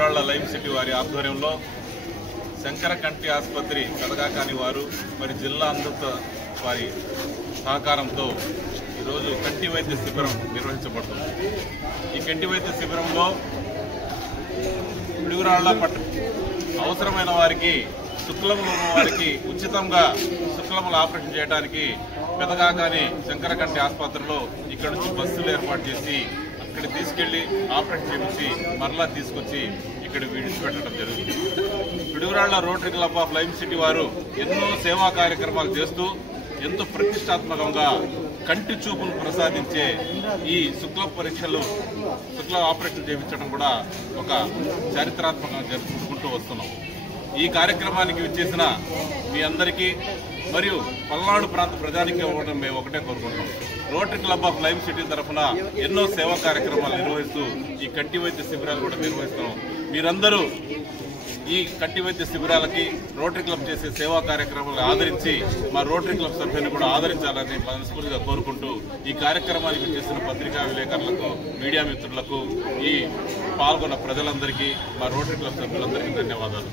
Piduguralla lime city వారి ఆధ్వర్యంలో శంకర కంటి ఆసుపత్రి పెదగాకాని వారు మరి జిల్లా అందత వారి సహకారంతో ఈరోజు కంటి వైద్య శిబిరం నిర్వహించబడుతుంది. ఈ కంటి వైద్య శిబిరంలో పిడుగురాళ్ల అవసరమైన వారికి శుక్లములు ఉన్న వారికి ఉచితంగా శుక్లములు ఆపరేషన్ చేయడానికి పెదగాకాని శంకర కంటి ఆసుపత్రిలో ఇక్కడ నుంచి బస్సులు ఏర్పాటు చేసి ఇక్కడ తీసుకెళ్లి ఆపరేషన్ చేయించి మరలా తీసుకొచ్చి ఇక్కడ విడిచిపెట్టడం జరుగుతుంది. Piduguralla rotary club of lime city వారు ఎన్నో సేవా కార్యక్రమాలు చేస్తూ ఎంతో ప్రతిష్టాత్మకంగా కంటి చూపును ప్రసాదించే ఈ శుక్ల ఆపరేషన్ చేయించడం కూడా ఒక చారిత్రాత్మకంగా జరుపుకుంటూ వస్తున్నాం. ఈ కార్యక్రమానికి విచ్చేసిన మీ అందరికీ మరియు పల్నాడు ప్రాంత ప్రజానికి ఇవ్వడం మేము ఒకటే కోరుకుంటున్నాం. Rotary club of lime city తరఫున ఎన్నో సేవా కార్యక్రమాలు నిర్వహిస్తూ ఈ కంటి వైద్య శిబిరాలు కూడా నిర్వహిస్తున్నాం. మీరందరూ ఈ కంటి వైద్య శిబిరాలకి రోటరీ క్లబ్ చేసే సేవా కార్యక్రమాలు ఆదరించి మా రోటరీ క్లబ్ సభ్యులను కూడా ఆదరించాలని మనస్ఫూర్తిగా కోరుకుంటూ ఈ కార్యక్రమానికి చేసిన పత్రికా విలేకరులకు, మీడియా మిత్రులకు, ఈ పాల్గొన్న ప్రజలందరికీ, మా రోటరీ క్లబ్ సభ్యులందరికీ ధన్యవాదాలు.